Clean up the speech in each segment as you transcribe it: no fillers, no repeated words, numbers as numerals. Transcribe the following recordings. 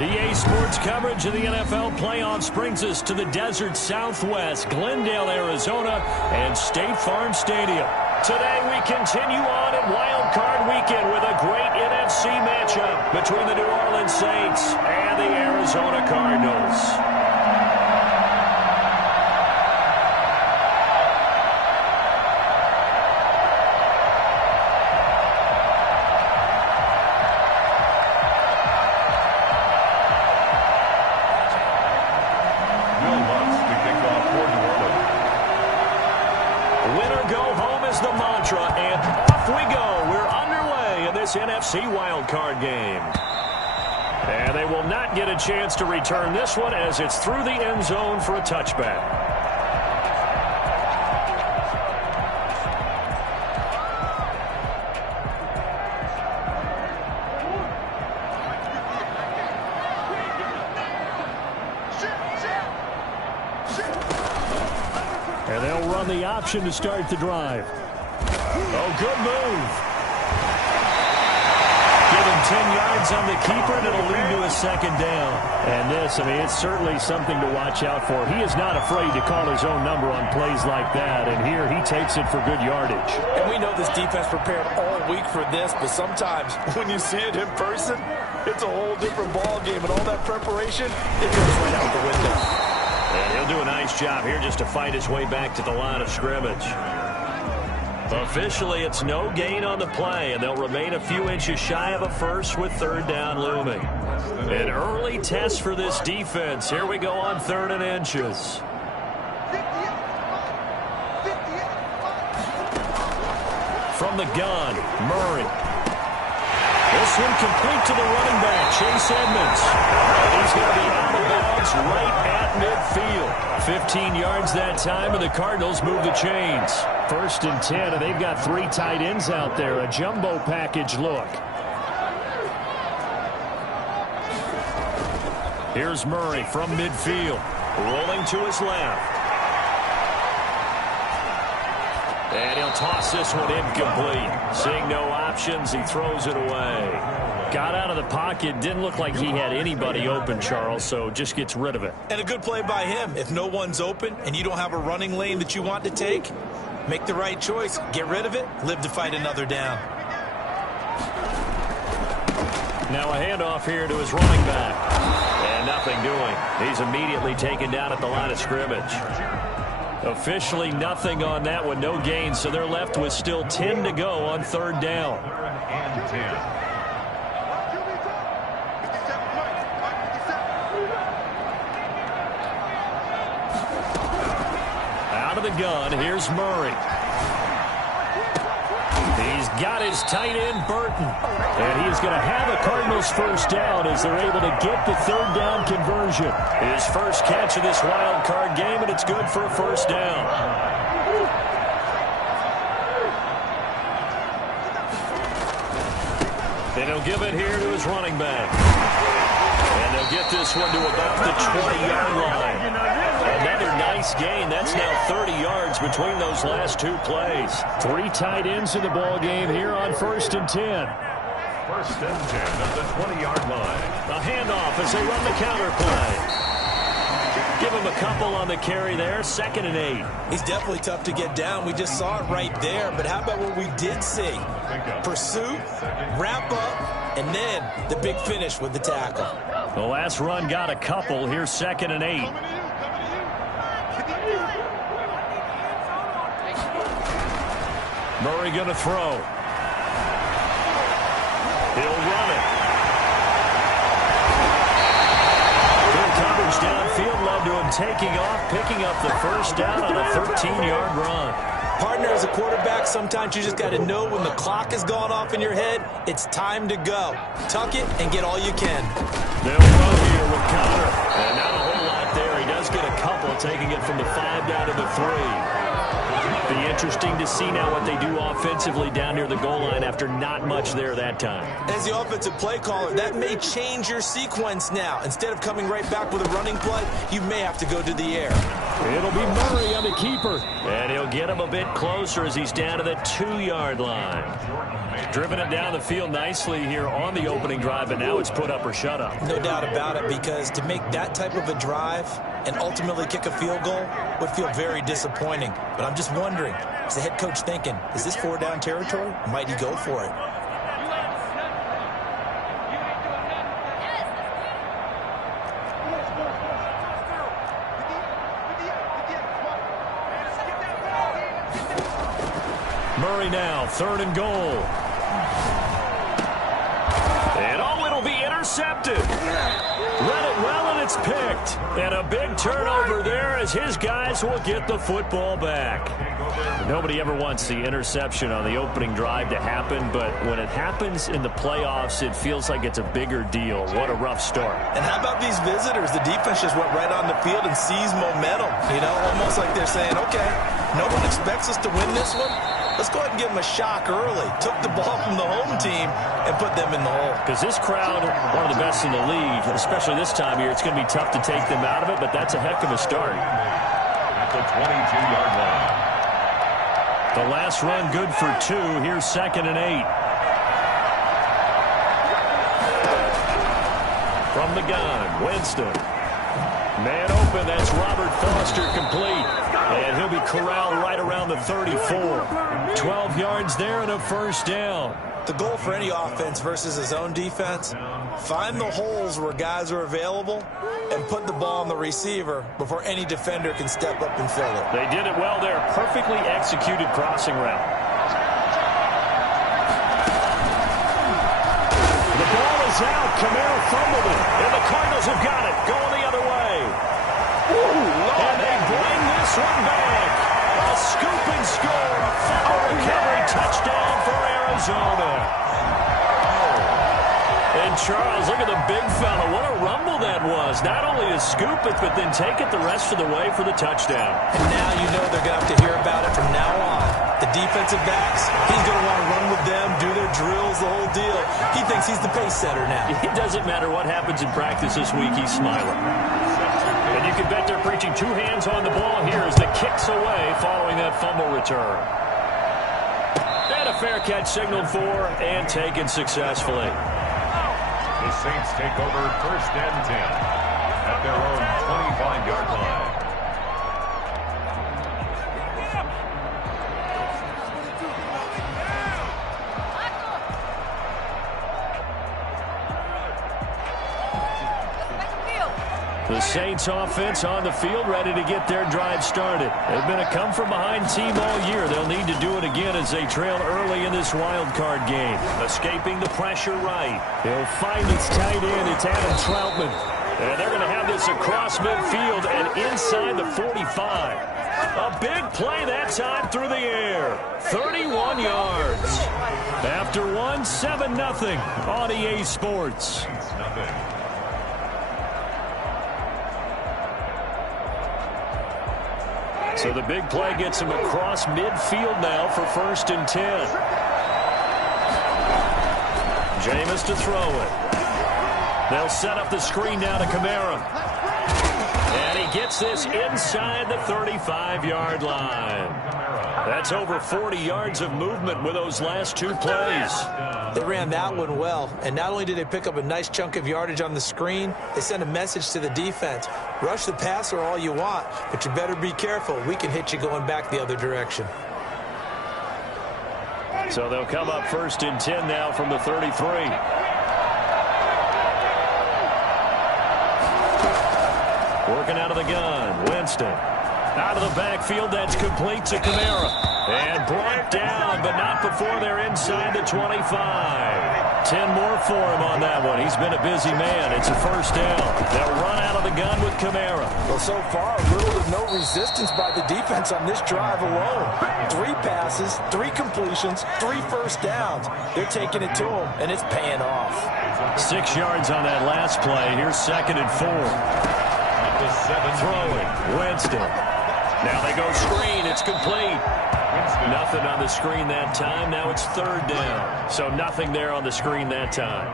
EA Sports coverage of the NFL playoffs brings us to the desert Southwest, Glendale, Arizona, and State Farm Stadium. Today we continue on at Wild Card Weekend with a great NFC matchup between the New Orleans Saints and the Arizona Cardinals. NFC wildcard game. And they will not get a chance to return this one as it's through the end zone for a touchback. And they'll run the option to start the drive. Oh, good move. 10 yards on the keeper, and it'll lead to a second down. And this, it's certainly something to watch out for. He is not afraid to call his own number on plays like that, and here he takes it for good yardage. And we know this defense prepared all week for this, but sometimes when you see it in person, it's a whole different ball game, and all that preparation, it goes right out the window. And he'll do a nice job here just to fight his way back to the line of scrimmage. Officially, it's no gain on the play, and they'll remain a few inches shy of a first with third down looming. An early test for this defense. Here we go on 3rd and inches. From the gun, Murray. This one complete to the running back, Chase Edmonds. And he's going to be out of bounds right at midfield. 15 yards that time, and the Cardinals move the chains. 1st and 10, and they've got 3 tight ends out there. A jumbo package look. Here's Murray from midfield. Rolling to his left. And he'll toss this one incomplete. Seeing no options, he throws it away. Got out of the pocket. Didn't look like he had anybody open, Charles, so just gets rid of it. And a good play by him. If no one's open and you don't have a running lane that you want to take, make the right choice. Get rid of it. Live to fight another down. Now a handoff here to his running back. And nothing doing. He's immediately taken down at the line of scrimmage. Officially nothing on that one. No gain, so they're left with still 10 to go on 3rd down. Out of the gun, here's Murray. He's got his tight end, Burton. And he is going to have a Cardinals first down as they're able to get the 3rd down conversion. His first catch of this wild card game, and it's good for a first down. And he'll give it here to his running back. And they'll get this one to about the 20-yard line. Another nice gain. That's now 30 yards between those last 2 plays. 3 tight ends in the ball game here on 1st and 10. 1st and 10 at the 20-yard line. A handoff as they run the counter play. Give him a couple on the carry there. 2nd and 8. He's definitely tough to get down. We just saw it right there. But how about what we did see? Pursuit, wrap up, and then the big finish with the tackle. The last run got a couple. Here's 2nd and 8. Murray going to throw. He'll run it. Good coverage downfield led to him taking off, picking up the first down on a 13-yard run. Partner, as a quarterback, sometimes you just got to know when the clock has gone off in your head, it's time to go. Tuck it and get all you can. They'll run here with Connor. And not a whole lot there. He does get a couple, taking it from the 5 down to the 3. Be interesting to see now what they do offensively down near the goal line after not much there that time. As the offensive play caller, that may change your sequence now. Instead of coming right back with a running play, you may have to go to the air. It'll be Murray on the keeper. And he'll get him a bit closer as he's down to the 2-yard line. Driven it down the field nicely here on the opening drive, and now it's put up or shut up. No doubt about it, because to make that type of a drive and ultimately kick a field goal would feel very disappointing. But I'm just wondering, is the head coach thinking, is this 4-down territory? Might he go for it? Murray now, 3rd and goal. And oh, it'll be intercepted. Read it well, and it's picked. And a big turnover there as his guys will get the football back. Nobody ever wants the interception on the opening drive to happen, but when it happens in the playoffs, it feels like it's a bigger deal. What a rough start. And how about these visitors? The defense just went right on the field and seized momentum. You know, almost like they're saying, okay, no one expects us to win this one. Let's go ahead and give them a shock early. Took the ball from the home team and put them in the hole. Because this crowd, one of the best in the league, especially this time of year, it's going to be tough to take them out of it, but that's a heck of a start. At the 22-yard line. The last run good for 2. Here's 2nd and 8. From the gun, Winston. Man open, that's Robert Foster complete. And he'll be corralled right around the 34. 12 yards there and a 1st down. The goal for any offense versus his own defense, find the holes where guys are available and put the ball on the receiver before any defender can step up and fill it. They did it well there. Perfectly executed crossing route. The ball is out. Kamara fumbled it. And the Cardinals have got it. Going the other way. And they bring this one back. A scoop and score. A fumble recovery touchdown for Arizona. And Charles, look at the big fella. What a rumble that was. Not only to scoop it, but then take it the rest of the way for the touchdown. And now you know they're going to have to hear about it from now on. The defensive backs, he's going to want to run with them, do their drills, the whole deal. He thinks he's the pace setter now. It doesn't matter what happens in practice this week, he's smiling. And you can bet they're preaching 2 hands on the ball here as the kick's away following that fumble return. And a fair catch signaled for and taken successfully. The Saints take over 1st and 10 at their own 25-yard line. The Saints offense on the field ready to get their drive started. They've been a come-from-behind team all year. They'll need to do it again as they trail early in this wild card game. Escaping the pressure right. He'll find its tight end. It's Adam Troutman. And they're going to have this across midfield and inside the 45. A big play that time through the air. 31 yards. After 7-0 on EA Sports. So the big play gets him across midfield now for 1st and 10. Jameis to throw it. They'll set up the screen now to Kamara. And he gets this inside the 35-yard line. That's over 40 yards of movement with those last 2 plays. They ran that one well, and not only did they pick up a nice chunk of yardage on the screen, they sent a message to the defense. Rush the passer all you want, but you better be careful. We can hit you going back the other direction. So they'll come up 1st and 10 now from the 33. Working out of the gun, Winston. Out of the backfield, that's complete to Kamara. And brought down, but not before they're inside the 25. 10 more for him on that one. He's been a busy man. It's a 1st down. They'll run out of the gun with Kamara. Well, so far, little to no resistance by the defense on this drive alone. 3 passes, 3 completions, 3 1st downs. They're taking it to him, and it's paying off. 6 yards on that last play. Here's 2nd and 4. The 7 Throwing, Winston. Now they go screen. It's complete. Nothing on the screen that time. Now it's third down. So nothing there on the screen that time.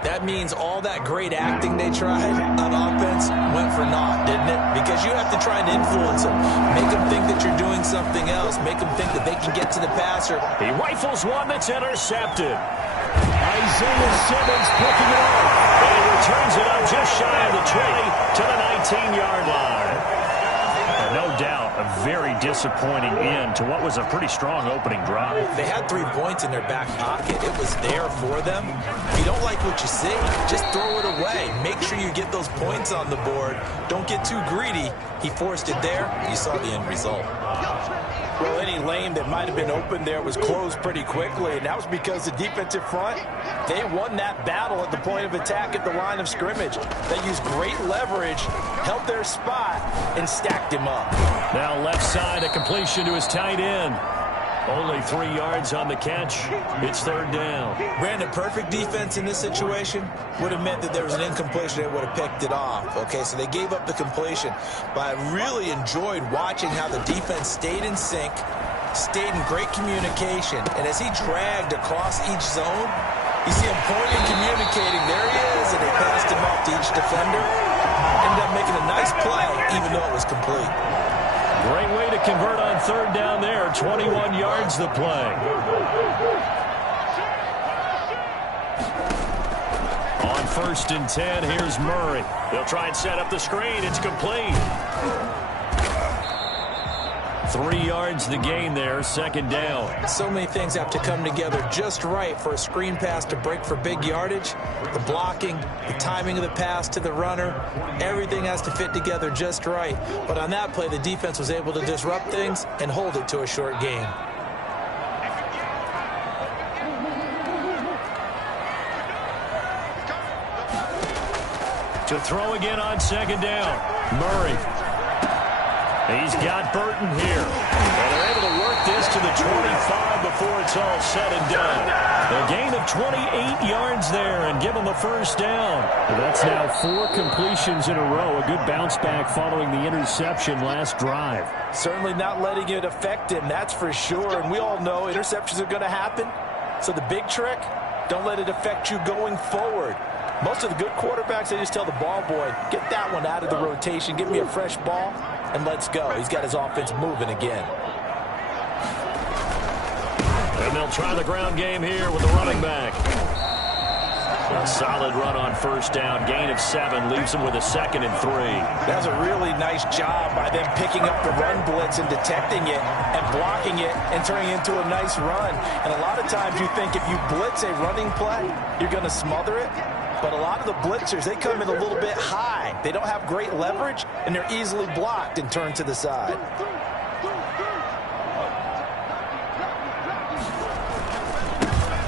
That means all that great acting they tried on offense went for naught, didn't it? Because you have to try and influence them. Make them think that you're doing something else. Make them think that they can get to the passer. He rifles one that's intercepted. Isaiah Simmons picking it up. And he returns it up just shy of the 20 to the 19-yard line. And no doubt, a very disappointing end to what was a pretty strong opening drive. They had 3 points in their back pocket. It was there for them. If you don't like what you see, just throw it away. Make sure you get those points on the board. Don't get too greedy. He forced it there. You saw the end result. Well, any lane that might have been open there was closed pretty quickly, and that was because the defensive front, they won that battle at the point of attack at the line of scrimmage. They used great leverage, held their spot, and stacked him up. Now left side, a completion to his tight end. Only 3 yards on the catch. It's third down. Brandon, perfect defense in this situation would have meant that there was an incompletion. They would have picked it off. Okay, so they gave up the completion. But I really enjoyed watching how the defense stayed in sync, stayed in great communication. And as he dragged across each zone, you see him pointing, communicating. There he is, and they passed him off to each defender. Ended up making a nice play, even though it was complete. Great way to convert on third down there. 21 yards the play. On first and 10, here's Murray. They'll try and set up the screen. It's complete. 3 yards the gain there, second down. So many things have to come together just right for a screen pass to break for big yardage. The blocking, the timing of the pass to the runner, everything has to fit together just right. But on that play, the defense was able to disrupt things and hold it to a short gain. To throw again on second down, Murray. He's got Burton here. And they're able to work this to the 25 before it's all said and done. A gain of 28 yards there and give them a first down. That's now 4 completions in a row. A good bounce back following the interception last drive. Certainly not letting it affect him, that's for sure. And we all know interceptions are going to happen. So the big trick, don't let it affect you going forward. Most of the good quarterbacks, they just tell the ball boy, get that one out of the rotation, give me a fresh ball, and let's go. He's got his offense moving again. And they'll try the ground game here with the running back. A solid run on first down. Gain of 7 leaves them with a 2nd and 3. That's a really nice job by them picking up the run blitz and detecting it and blocking it and turning it into a nice run. And a lot of times you think if you blitz a running play, you're going to smother it. But a lot of the blitzers, they come in a little bit high. They don't have great leverage, and they're easily blocked and turned to the side.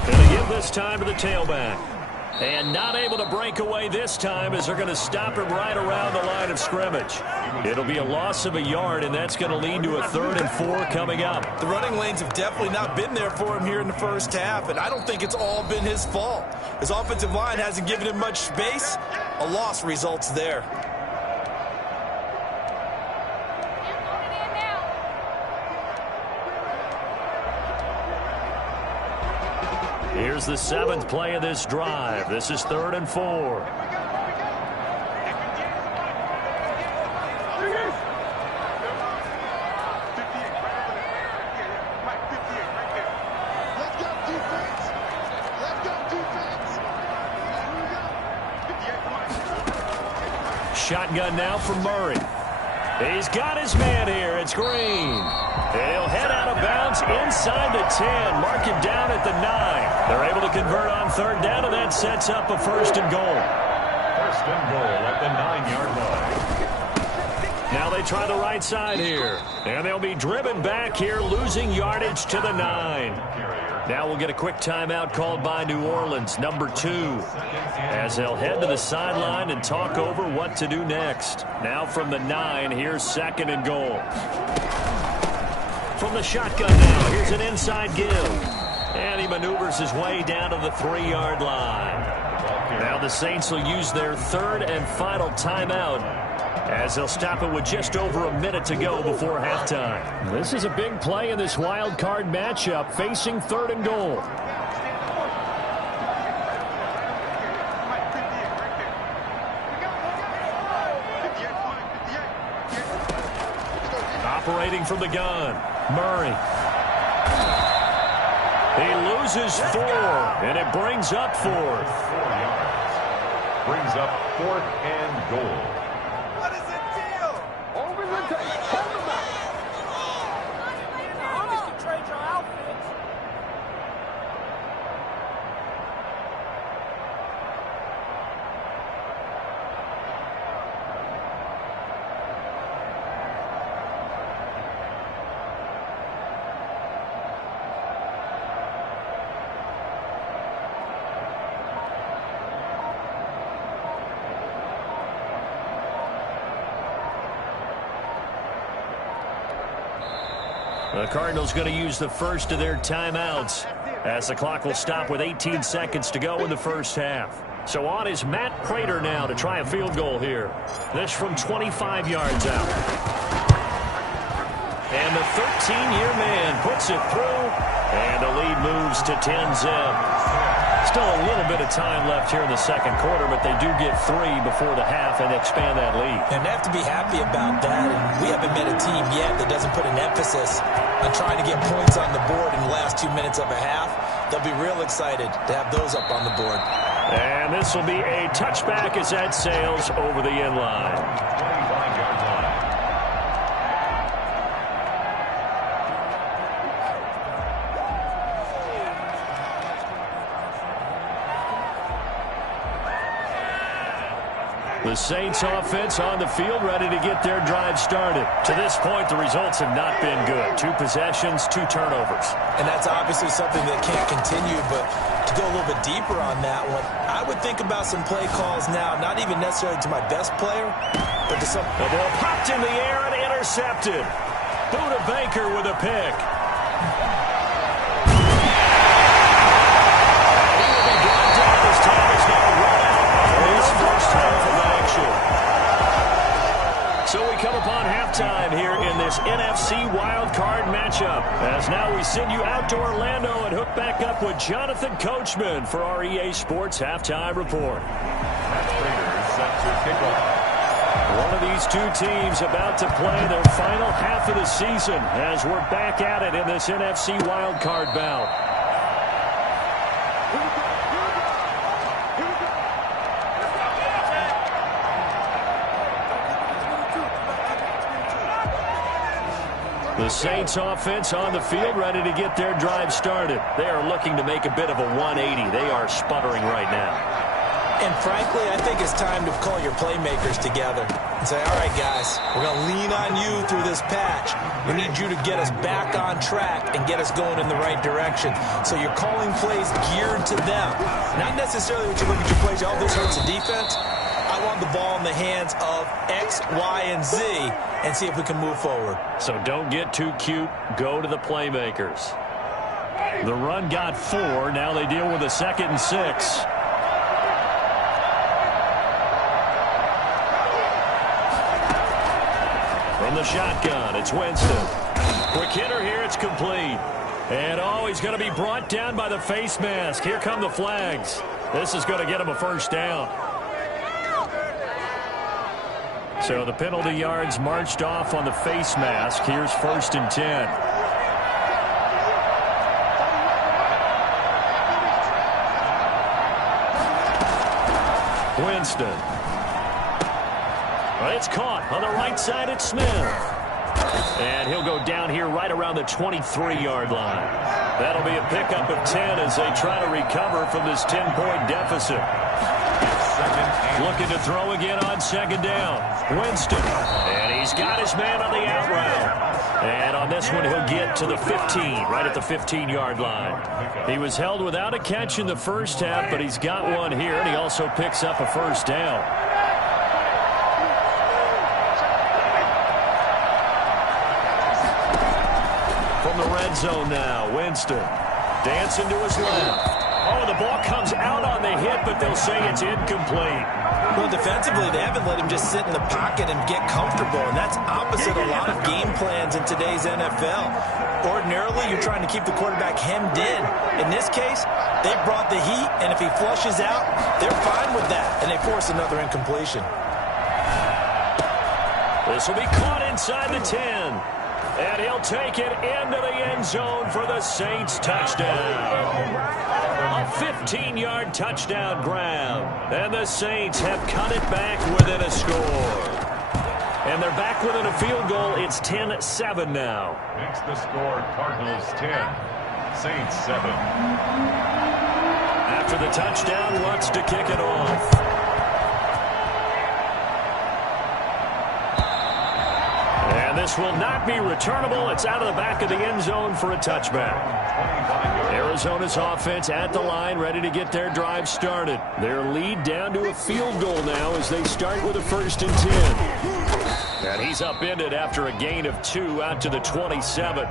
Going to give this time to the tailback. And not able to break away this time as they're going to stop him right around the line of scrimmage. It'll be a loss of a yard, and that's going to lead to a 3rd and 4 coming up. The running lanes have definitely not been there for him here in the first half, and I don't think it's all been his fault. His offensive line hasn't given him much space. A loss results there. Here's the 7th play of this drive. This is 3rd and 4. Shotgun now for Murray. He's got his man here. It's Green. And he'll head out of bounds inside the 10. Mark him down at the 9. They're able to convert on third down, and that sets up a 1st and goal. 1st and goal at the 9-yard line. Now they try the right side here. And they'll be driven back here, losing yardage to the 9. Now we'll get a quick timeout called by New Orleans, number 2, as they'll head to the sideline and talk over what to do next. Now from the 9, here's 2nd and goal. From the shotgun now, here's an inside give. And he maneuvers his way down to the 3-yard line. Now the Saints will use their third and final timeout as they'll stop it with just over a minute to go before halftime. This is a big play in this wild card matchup, facing third and goal. Operating from the gun, Murray. He loses 4, and it brings up 4th. 4 yards. Brings up 4th and goal. What is the deal? Over the tape. Hold them out. Homies can trade your outfits. The Cardinals going to use the first of their timeouts as the clock will stop with 18 seconds to go in the first half. So on is Matt Prater now to try a field goal here. This from 25 yards out. And the 13-year man puts it through, and the lead moves to 10-zip. Still a little bit of time left here in the second quarter, but they do get 3 before the half and expand that lead. And they have to be happy about that. And we haven't met a team yet that doesn't put an emphasis on trying to get points on the board in the last 2 minutes of a half. They'll be real excited to have those up on the board. And this will be a touchback as that sails over the end line. 25-yard line. The Saints offense on the field ready to get their drive started. To this point, the results have not been good. 2 possessions, 2 turnovers. And that's obviously something that can't continue, but to go a little bit deeper on that one, I would think about some play calls now, not even necessarily to my best player, but to some... The ball popped in the air and intercepted. Buda Baker with a pick. He will be brought down as time is now run out. His first half of action. So we come upon halftime here in this NFC wildcard matchup. As now we send you out to Orlando and hook back up with Jonathan Coachman for our EA Sports Halftime Report. Matt Prater is set to kick off. One of these 2 teams about to play their final half of the season as we're back at it in this NFC wildcard bout. The Saints offense on the field ready to get their drive started. They are looking to make a bit of a 180. They are sputtering right now. And frankly, I think it's time to call your playmakers together and say, all right, guys, we're going to lean on you through this patch. We need you to get us back on track and get us going in the right direction. So you're calling plays geared to them. Not necessarily when you look at your plays, oh, this hurts the defense. I want the ball in the hands of X, Y, and Z and see if we can move forward. So don't get too cute. Go to the playmakers. The run got 4. Now they deal with a 2nd and 6. From the shotgun, it's Winston. Quick hitter here, it's complete. And oh, he's going to be brought down by the face mask. Here come the flags. This is going to get him a first down. So the penalty yards marched off on the face mask. Here's 1st and 10. Winston. Well, it's caught on the right side at Smith. And he'll go down here right around the 23-yard line. That'll be a pickup of 10 as they try to recover from this 10-point deficit. Looking to throw again on 2nd down. Winston. And he's got his man on the out route. And on this one, he'll get to the 15, right at the 15-yard line. He was held without a catch in the first half, but he's got one here, and he also picks up a first down. From the red zone now, Winston dancing to his left. Oh, the ball comes out on the hit, but they'll say it's incomplete. Well, defensively, they haven't let him just sit in the pocket and get comfortable, and that's opposite a lot of game plans in today's NFL. Ordinarily, you're trying to keep the quarterback hemmed in. In this case, they brought the heat, and if he flushes out, they're fine with that, and they force another incompletion. This will be caught inside the 10. And he'll take it into the end zone for the Saints touchdown. A 15-yard touchdown grab. And the Saints have cut it back within a score. And they're back within a field goal. It's 10-7 now. Makes the score Cardinals 10, Saints 7. After the touchdown, Lutz to kick it off. And this will not be returnable. It's out of the back of the end zone for a touchback. Arizona's offense at the line, ready to get their drive started. Their lead down to a field goal now as they start with a 1st and 10. And he's upended after a gain of 2 out to the 27.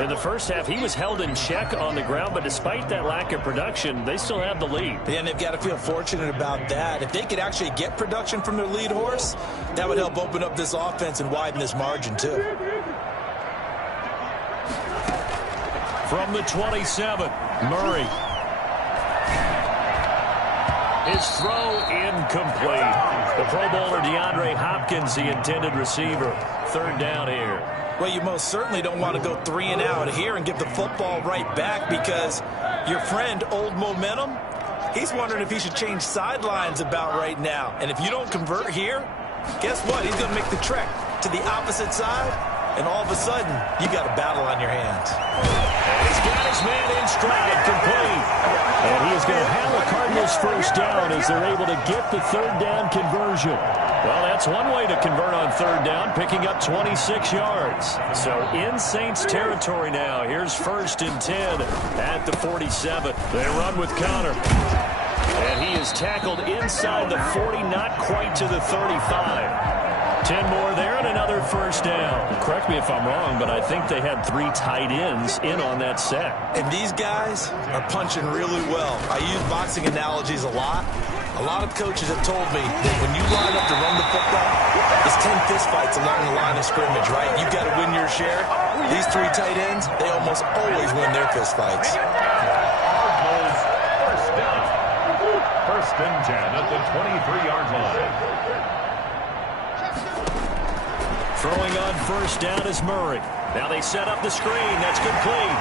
In the first half, he was held in check on the ground, but despite that lack of production, they still have the lead. And they've got to feel fortunate about that. If they could actually get production from their lead horse, that would help open up this offense and widen this margin, too. From the 27, Murray. His throw incomplete. The Pro Bowler DeAndre Hopkins, the intended receiver. 3rd down here. Well, you most certainly don't want to go 3 and out here and give the football right back because your friend, Old Momentum, he's wondering if he should change sidelines about right now. And if you don't convert here, guess what? He's going to make the trek to the opposite side, and all of a sudden, you got a battle on your hands. And he's got his man in stride, complete. And he is going to have the Cardinals 1st down as they're able to get the 3rd down conversion. Well, that's one way to convert on 3rd down, picking up 26 yards. So in Saints territory now. Here's 1st and 10 at the 47. They run with Connor. And he is tackled inside the 40, not quite to the 35. 10 more there and another 1st down. Correct me if I'm wrong, but I think they had 3 tight ends in on that set. And these guys are punching really well. I use boxing analogies a lot. A lot of coaches have told me that when you line up to run the football, it's 10 fistfights along the line of scrimmage, right? You've got to win your share. These 3 tight ends, they almost always win their fistfights. Cardinals 1st down. 1st and 10 at the 23-yard line. Throwing on 1st down is Murray. Now they set up the screen. That's complete.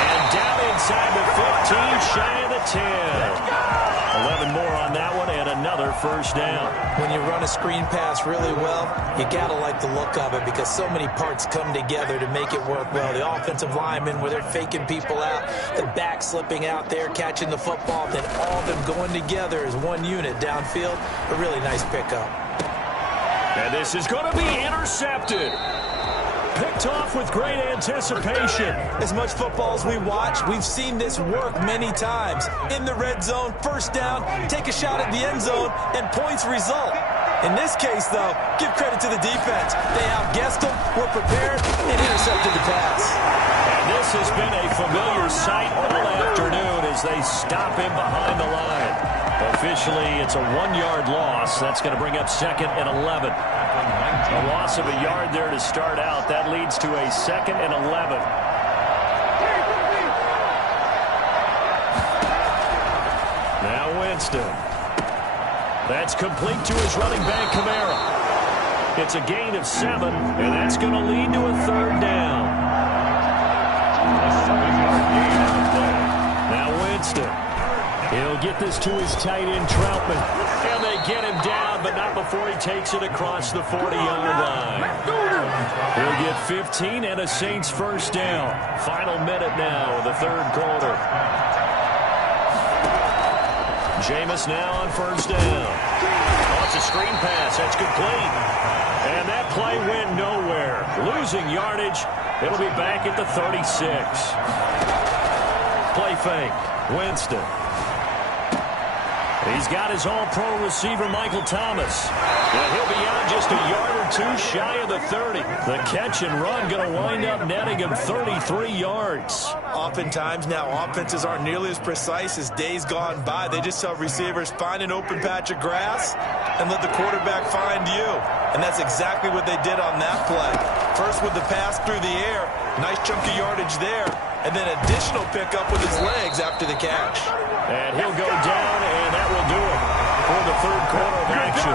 And down inside the 15, shy of the 10. 11 more on that one and another 1st down. When you run a screen pass really well, you got to like the look of it because so many parts come together to make it work well. The offensive linemen where they're faking people out, the back slipping out there, catching the football, then all of them going together as one unit downfield. A really nice pickup. And this is going to be intercepted. Picked off with great anticipation. As much football as we watch, we've seen this work many times. In the red zone, 1st down, take a shot at the end zone, and points result. In this case, though, give credit to the defense. They outguessed them, were prepared, and intercepted the pass. And this has been a familiar sight all afternoon as they stop him behind the line. Officially, it's a 1-yard loss. That's going to bring up 2nd and 11. A loss of a yard there to start out. That leads to a 2nd and 11. Now Winston. That's complete to his running back, Kamara. It's a gain of 7, and that's going to lead to a 3rd down. A 7-yard gain on the play. Now Winston. He'll get this to his tight end, Troutman. And they get him down, but not before he takes it across the 40-yard line. He'll get 15 and a Saints 1st down. Final minute now of the 3rd quarter. Jameis now on 1st down. Oh, it's a screen pass. That's complete. And that play went nowhere. Losing yardage. It'll be back at the 36. Play fake. Winston. He's got his all-pro receiver, Michael Thomas. And he'll be out just a yard or two shy of the 30. The catch and run going to wind up netting him 33 yards. Oftentimes now, offenses aren't nearly as precise as days gone by. They just tell receivers, find an open patch of grass and let the quarterback find you. And that's exactly what they did on that play. First with the pass through the air, nice chunk of yardage there, and then additional pickup with his legs after the catch. And he'll go down, and that will do it for the third quarter of action.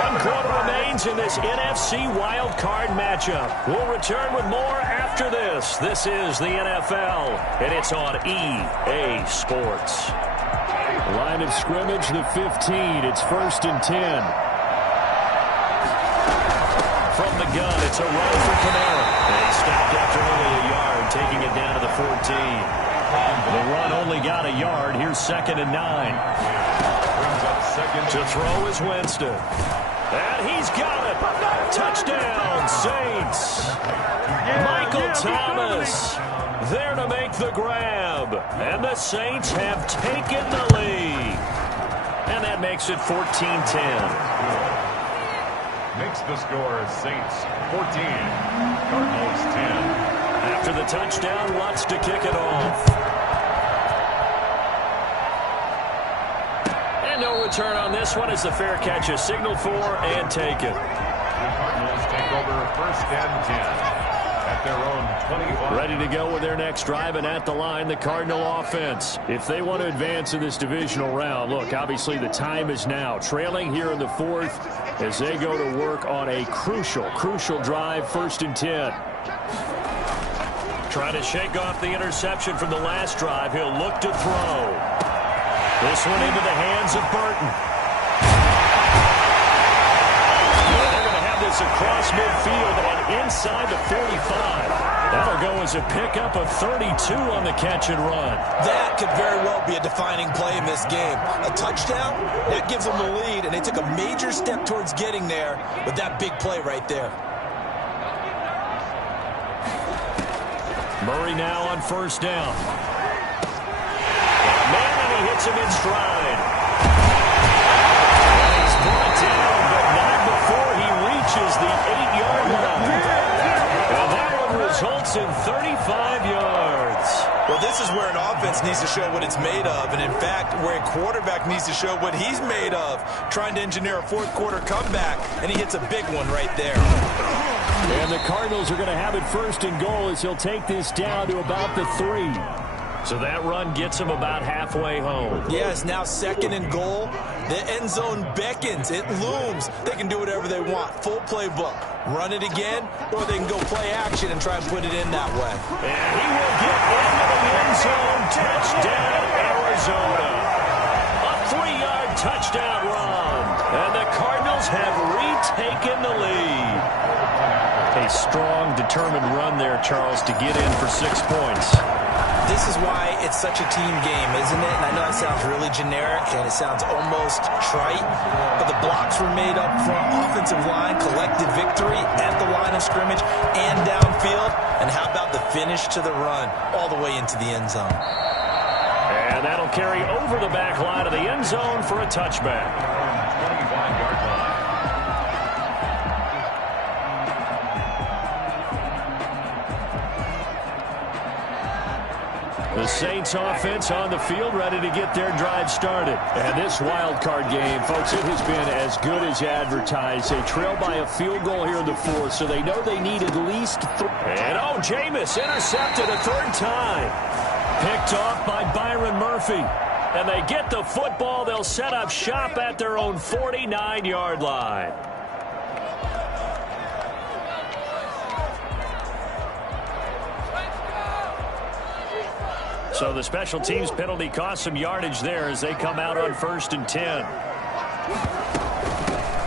1 quarter remains in this NFC Wild Card matchup. We'll return with more after this. This is the NFL, and it's on EA Sports. Line of scrimmage, the 15. It's 1st and 10. From the gun, it's a run for Kamara. And he stopped after only a yard, taking it down to the 14. The run only got a yard. Here's 2nd and 9. To throw is Winston. And he's got it. Touchdown, Saints. Michael Thomas there to make the grab. And the Saints have taken the lead. And that makes it 14-10. Makes the score Saints 14, Cardinals 10. After the touchdown, Lutz to kick it off. And no return on this one as the fair catch is signaled for and taken. The Cardinals take over 1st and 10 at their own 25. Ready to go with their next drive, and at the line, the Cardinal offense. If they want to advance in this divisional round, look, obviously the time is now. Trailing here in the 4th as they go to work on a crucial drive, 1st and 10. Trying to shake off the interception from the last drive. He'll look to throw. This one into the hands of Burton. They're going to have this across midfield and inside the 45. That'll go as a pickup of 32 on the catch and run. That could very well be a defining play in this game. A touchdown, that gives them the lead, and they took a major step towards getting there with that big play right there. Murray now on 1st down. Man, and he hits him in stride. And he's brought down, but not before he reaches the 8-yard line. And that one results in 35 yards. Well, this is where an offense needs to show what it's made of, and in fact, where a quarterback needs to show what he's made of, trying to engineer a 4th quarter comeback, and he hits a big one right there. And the Cardinals are going to have it 1st and goal as he'll take this down to about the 3. So that run gets him about halfway home. Yes, now 2nd and goal. The end zone beckons. It looms. They can do whatever they want. Full playbook. Run it again, or they can go play action and try and put it in that way. And he will get into the end zone. Touchdown, Arizona. A 3-yard touchdown run. And the Cardinals have retaken the lead. A strong, determined run there, Charles, to get in for 6 points. This is why it's such a team game, isn't it? And I know it sounds really generic and it sounds almost trite, but the blocks were made up front, offensive line, collective victory at the line of scrimmage and downfield. And how about the finish to the run all the way into the end zone? And that'll carry over the back line of the end zone for a touchback. 25-yard line. The Saints offense on the field, ready to get their drive started. And this wild card game, folks, it has been as good as advertised. They trail by a field goal here in the 4th, so they know they need at least 3. And Jameis intercepted a 3rd time. Picked off by Byron Murphy. And they get the football. They'll set up shop at their own 49-yard line. So the special teams penalty cost some yardage there as they come out on 1st and 10.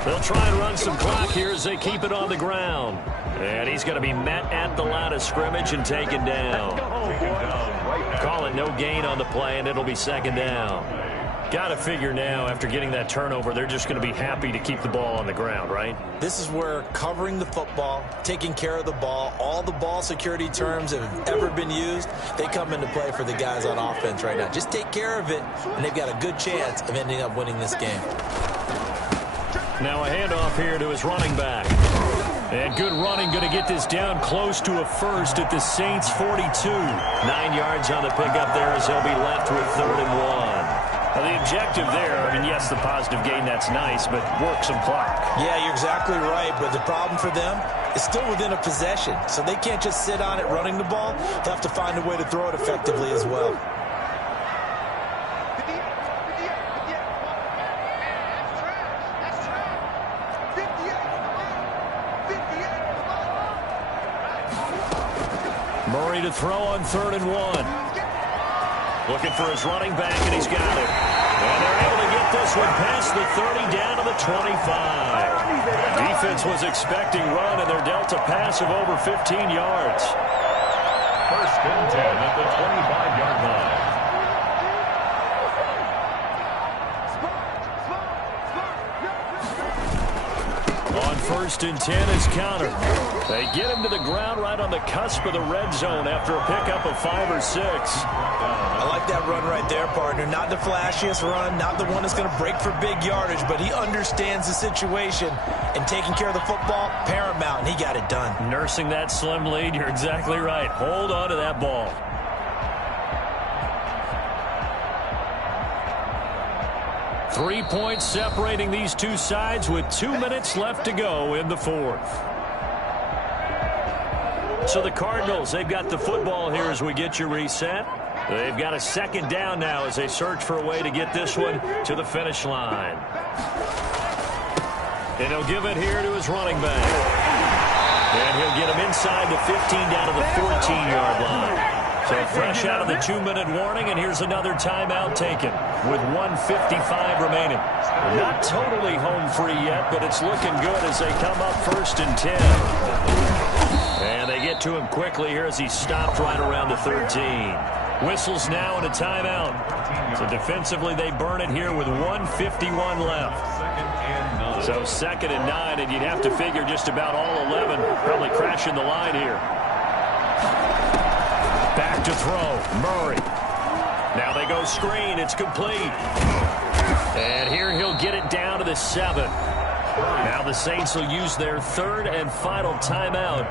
They'll try and run some clock here as they keep it on the ground. And he's going to be met at the line of scrimmage and taken down. Call it no gain on the play, and it'll be 2nd down. Got to figure now, after getting that turnover, they're just going to be happy to keep the ball on the ground, right? This is where covering the football, taking care of the ball, all the ball security terms that have ever been used, they come into play for the guys on offense right now. Just take care of it, and they've got a good chance of ending up winning this game. Now a handoff here to his running back. And good running, going to get this down close to a first at the Saints 42. 9 yards on the pickup there as they'll be left with 3rd and 1. Now the objective there, I mean, yes, the positive gain, that's nice, but work some clock. Yeah, you're exactly right, but the problem for them is still within a possession, so they can't just sit on it running the ball. They'll have to find a way to throw it effectively as well. Murray to throw on 3rd and 1. Looking for his running back, and he's got it. And they're able to get this one past the 30 down to the 25. Defense was expecting run, and they're dealt a pass of over 15 yards. 1st and 10 at the 25-yard line. On 1st and 10 is Counter. They get him to the ground right on the cusp of the red zone after a pickup of 5 or 6. I like that run right there, partner. Not the flashiest run, not the one that's going to break for big yardage, but he understands the situation, and taking care of the football, paramount, and he got it done. Nursing that slim lead, you're exactly right. Hold on to that ball. Three points separating these two sides with 2 minutes left to go in the 4th. So the Cardinals, they've got the football here as we get you reset. They've got a 2nd down now as they search for a way to get this one to the finish line. And he'll give it here to his running back. And he'll get him inside the 15 down to the 14-yard line. So fresh out of the 2-minute warning, and here's another timeout taken with 1:55 remaining. Not totally home free yet, but it's looking good as they come up 1st and 10. And they get to him quickly here as he stopped right around the 13. Whistles now and a timeout. So defensively they burn it here with 1:51 left. So 2nd and 9, and you'd have to figure just about all 11 probably crashing the line here. Back to throw, Murray. Now they go screen, it's complete. And here he'll get it down to the 7. Now the Saints will use their 3rd and final timeout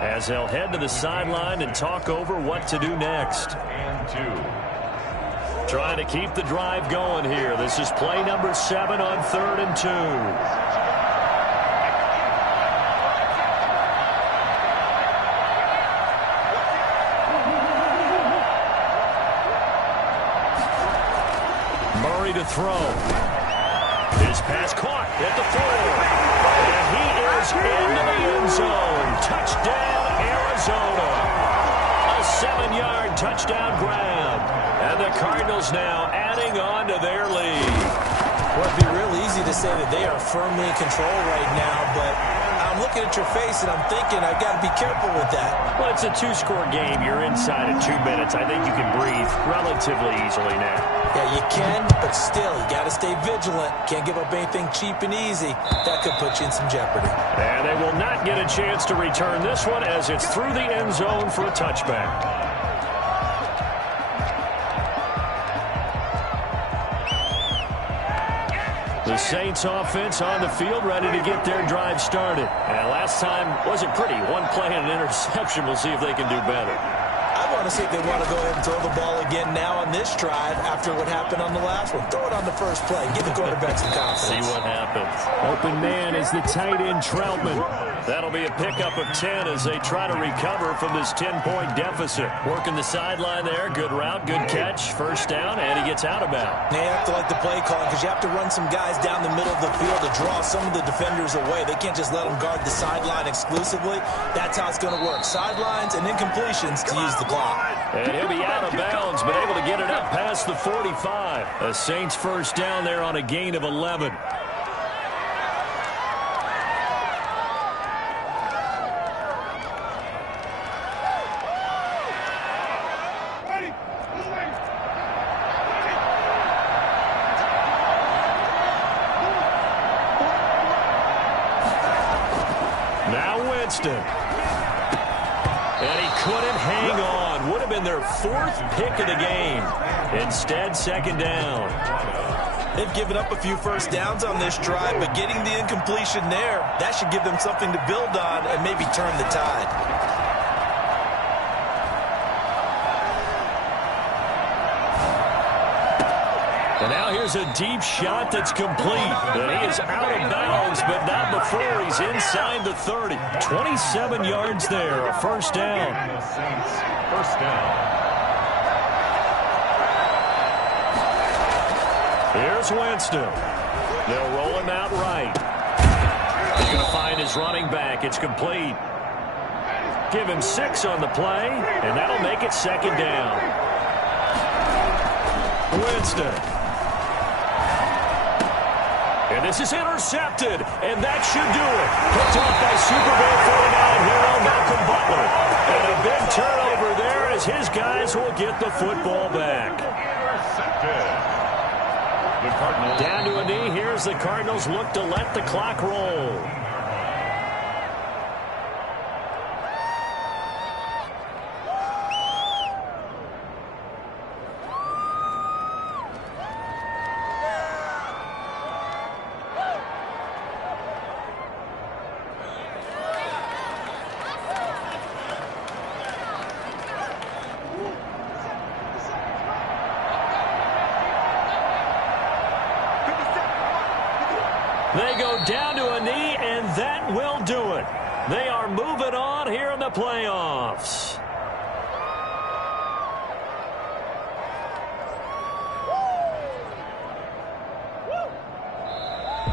as they'll head to the sideline and talk over what to do next. Trying to keep the drive going here. This is play number 7 on 3rd and 2. To throw. His pass caught at the 4. And he is into the end zone. Touchdown, Arizona. A 7-yard touchdown grab. And the Cardinals now adding on to their lead. Well, it'd be real easy to say that they are firmly in control right now, but I'm looking at your face and I'm thinking I've got to be careful with that. Well, it's a 2-score game. You're inside at 2 minutes. I think you can breathe relatively easily now. Yeah, you can, but still, you got to stay vigilant. Can't give up anything cheap and easy. That could put you in some jeopardy. And they will not get a chance to return this one as it's through the end zone for a touchback. The Saints offense on the field ready to get their drive started. And last time wasn't pretty. One play and an interception. We'll see if they can do better. I want to see if they want to go ahead and throw the ball again now on this drive after what happened on the last one. Throw it on the first play. Give the quarterback some confidence. See what happens. Open man is the tight end, Troutman. That'll be a pickup of 10 as they try to recover from this 10-point deficit. Working the sideline there. Good route, good catch. First down, and he gets out of bounds. They have to like the play calling because you have to run some guys down the middle of the field to draw some of the defenders away. They can't just let them guard the sideline exclusively. That's how it's going to work. Sidelines and incompletions to use the clock. And he'll be out of bounds, but able to get it up past the 45. The Saints first down there on a gain of 11. Winston. And he couldn't hang on. Would have been their 4th pick of the game. Instead, 2nd down. They've given up a few first downs on this drive, but getting the incompletion there, that should give them something to build on and maybe turn the tide. And now here's a deep shot that's complete. And he is out of bounds, but not before he's inside the 30. 27 yards there, a first down. The Saints, first down. Here's Winston. They'll roll him out right. He's going to find his running back. It's complete. Give him 6 on the play, and that'll make it 2nd down. Winston. And this is intercepted, and that should do it. Picked off by Super Bowl 49 hero Malcolm Butler. And a big turnover there as his guys will get the football back. Intercepted. The Cardinals. Down to a knee. Here's the Cardinals look to let the clock roll. They go down to a knee, and that will do it. They are moving on here in the playoffs.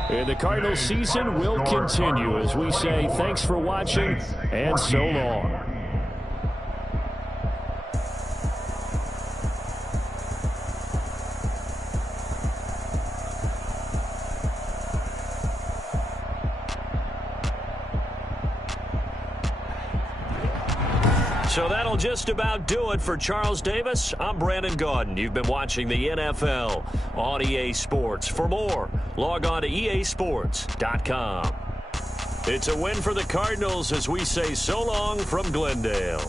And the Cardinals season will continue as we say thanks for watching and so long. So that'll just about do it for Charles Davis. I'm Brandon Gaudin. You've been watching the NFL on EA Sports. For more, log on to easports.com. It's a win for the Cardinals as we say so long from Glendale.